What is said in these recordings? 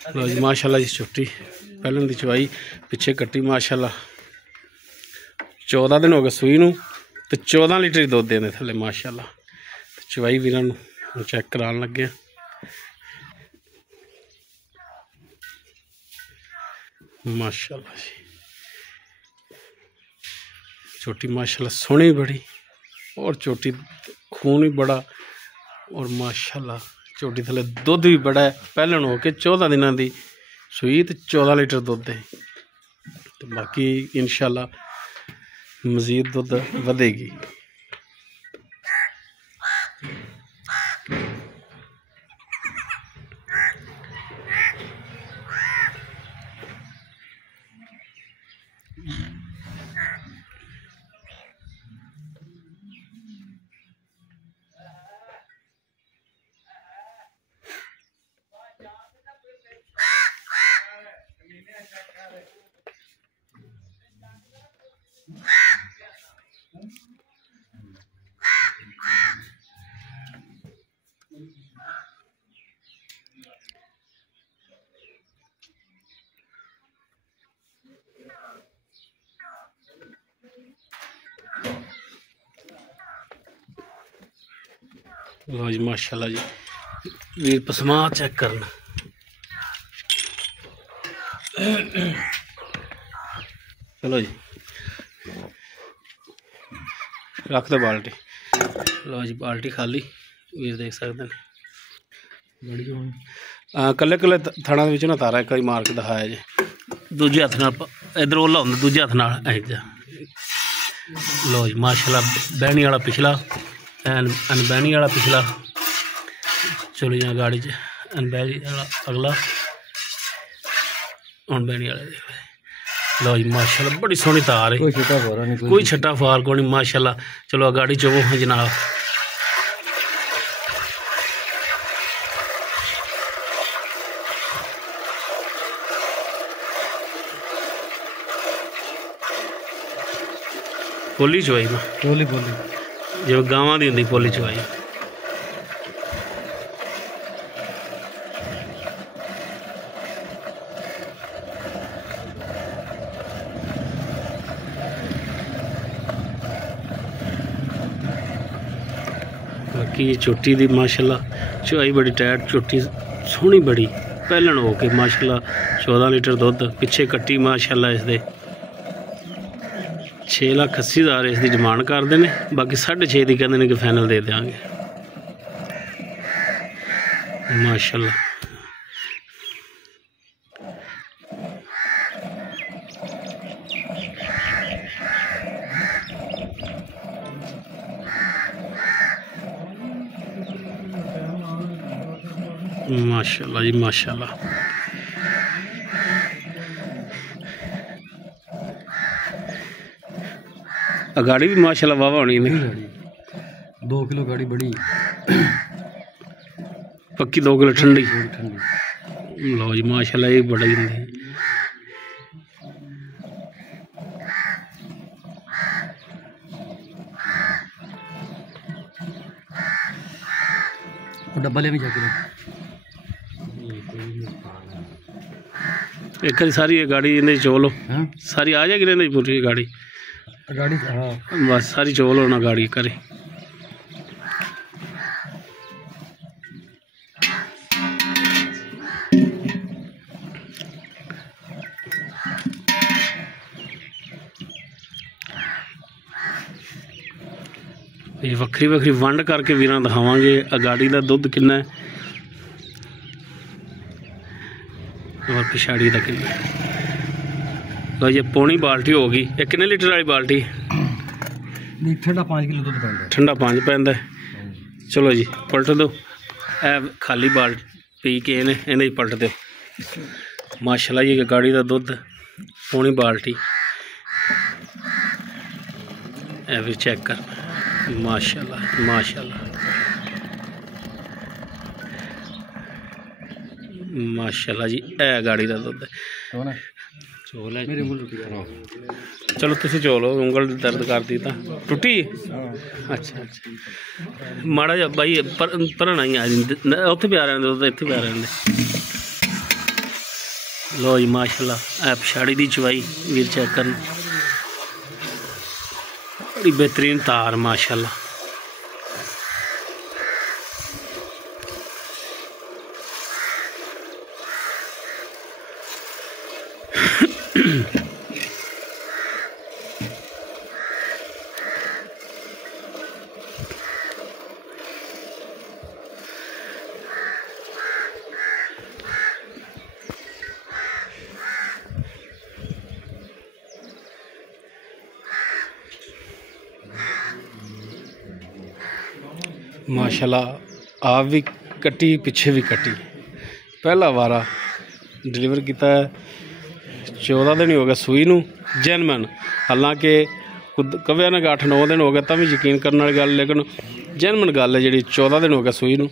लो जी माशाल्लाह जी छुट्टी पहले दी चवाई पिछे कट्टी माशाल्लाह 14 दिन हो गए सूई नूं ते 14 लीटर दुध देने थले माशाल्लाह। चवाई वीरां नूं चेक करान लगे माशाल्लाह जी छोटी माशाल्लाह सोहनी बड़ी और छोटी खून भी बड़ा और माशाल्लाह छोटी थले दुध भी बड़ा है। पहले हो के 14 दिनों की सूई तो 14 लीटर दुध है तो बाकी इंशाल्लाह मजीद दुध वधेगी। लो जी माशाल्लाह जी वीर पसमा चेक करना चलो जी रख दो बाल्टी। लो जी बाल्टी खाली वीर देख सकते हैं कल्ले कल्ले थणा ना तारा एक बार मार के दिखाया जी दूजे हथ नाल इधर ओला होंदा दूजे हथ नाल लो जी माशाल्लाह बहनी वाला पिछला अनबहनी वाला पिछला चलो जी गाड़ी च अनबहनी वाला अगला अनबहनी वाला लो जी माशाल्लाह बड़ी सोहनी तार है कोई छट्टा फार को नहीं माशाल्लाह। चलो गाड़ी चो जनाब पोली चवाई में पोली जिवें गावां दी हुंदी पोली चवाई बाकी छोटी दी माशाल्लाह चवाई बड़ी टाइट छोटी सोहनी बड़ी पहलन हो के माशाल्लाह 14 लीटर दुध पिछे कट्टी माशाल्लाह इसदे 6,80,000 इसकी डिमांड करते हैं बाकी 6.5 की कहते हैं कि फाइनल दे देंगे माशाल्लाह। माशाल्लाह जी माशाल्लाह गाड़ी भी माशाल्लाह वाह होनी है 2 किलो गाड़ी बड़ी पक्की 2 किलो ठंडी लो जी माशाल्लाह ये बड़ा ही डब्बा ले भी जाके एक सारी गाड़ी इन्हें चोलो सारी आ जाएगी इन्हें पूरी गाड़ी हाँ बस सारी चोल होना गाड़ी करे ये वक्री वक्री वंड करके वीरां दिखावांगे गाड़ी का दुध कितना है और पिछाड़ी का कितना तो ये पौनी बाल्टी होगी ये कितने लीटर वाली बाल्टी ठंडा 5 किलो दूध पैंदा ठंडा 5 पैंदा चलो जी पलट दो ए खाली बाल्टी पी के इन्हें पलट दो माशाल्लाह ये गाड़ी का दुध पौनी बाल्टी ए भी चेक कर माशाल्लाह माशाल्लाह माशाल्लाह जी ए गाड़ी का दुध चोल है चलो तुम चोलो उंगल दर्द कर दी तो टुटी अच्छा अच्छा माड़ा जा भाई भरना ही आ उत्थे प्या रहे इत्थे प्या रहे लो जी माशाल्लाह ऐ पिछाड़ी दी चवाई वीर चेक करन बड़ी बेहतरीन तार माशाल्लाह। माशाल्लाह आप भी कट्टी पिछे भी कट्टी पहला वारा डिलीवर किया 14 दिन ही हो गया सूई नूं जैनमैन। हालांकि खुद कव्या ने 8-9 दिन हो गए तभी यकीन करने वाली गल, लेकिन जैनमैन गल है जी 14 दिन हो गया सूई नूं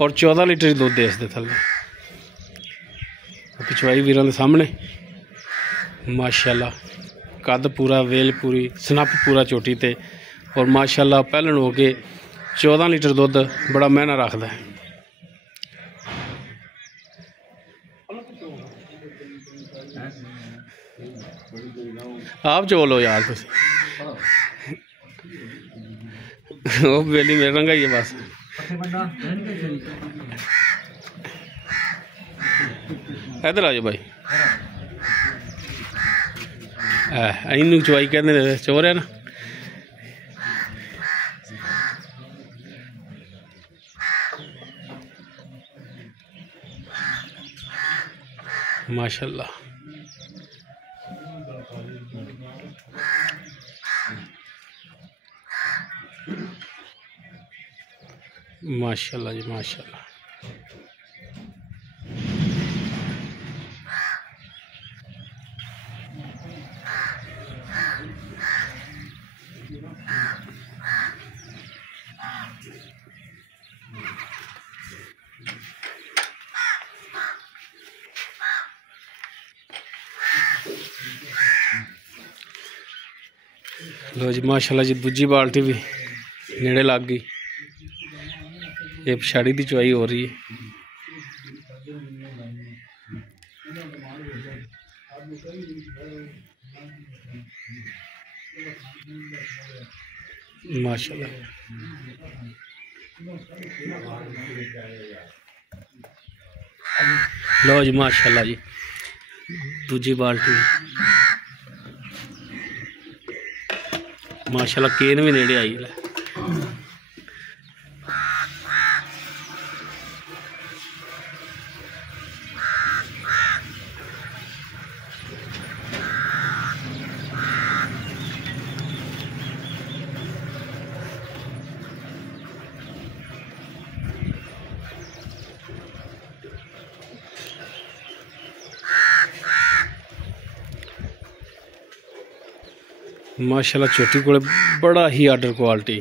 और 14 लीटर दुध दे इसके थले। पिछवाई वीरां दे सामने माशाल्लाह कद पूरा वेल पूरी सनप पूरा चोटी ते और माशाल्लाह पहलन हो के 14 लीटर दुध बड़ा महना रखता है। आप चो लो यार तुसी वो बेली मेरे रंगा ही है बस। इधर आ जाओ भाई इनू चवाई कहते चोर है ना। माशाल्लाह माशाल्लाह जी माशाल्लाह। लो जी माशाल्लाह जी दूजी बाल्टी भी नेड़े लग गई। ये पिछाड़ी की चवाई हो रही है। माशाल्लाह लो जी माशाल्लाह जी दूजी बाल्टी माशाल्लाह केन भी नेड़े आई है। माशाल्लाह चोटी को बड़ा ही आर्डर क्वालिटी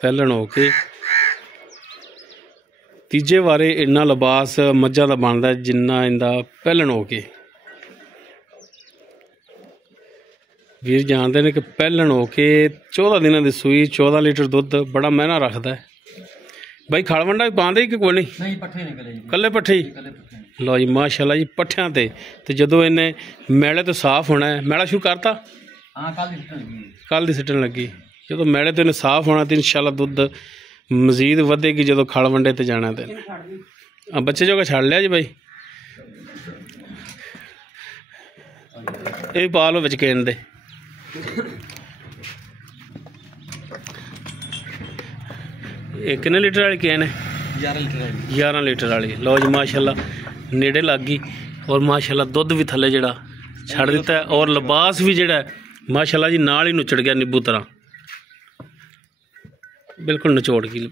पहलन हो के तीजे वारे इन्ना लिबास मज्झां दा बनदा जिन्ना इंदा पहलन हो के। वीर जानते हैं कि पहलन हो के 14 दिनों की सूई 14 लीटर दुध बड़ा महना रखता है। भाई खड़ वंडा भी पाते कि कोई नहीं कल्ले पट्ठे ही। लो जी माशाल्लाह जी पट्ठियां ते जदों इन्हें मैले तो साफ होना है। मैला शुरू करता कल दी सिटन लगी जो मैले तो इन्हें साफ होना तो इंशाल्लाह दुध मजीद वधेगी जो खड़ वंडे ते जाना। तो बच्चे जो छड़ लिया जी भाई ये पा लो बिच केन दे। कितने लीटर वाली केन है 11 लीटर वाली। लो जी माशाल्लाह नेड़े लग गई और माशाल्लाह दुध भी थले जड़ा छड़ दिता है और लिबास भी जड़ा माशाल्लाह जी नाल ही नुचड़ गया नींबू तरह बिल्कुल निचोड़ गई।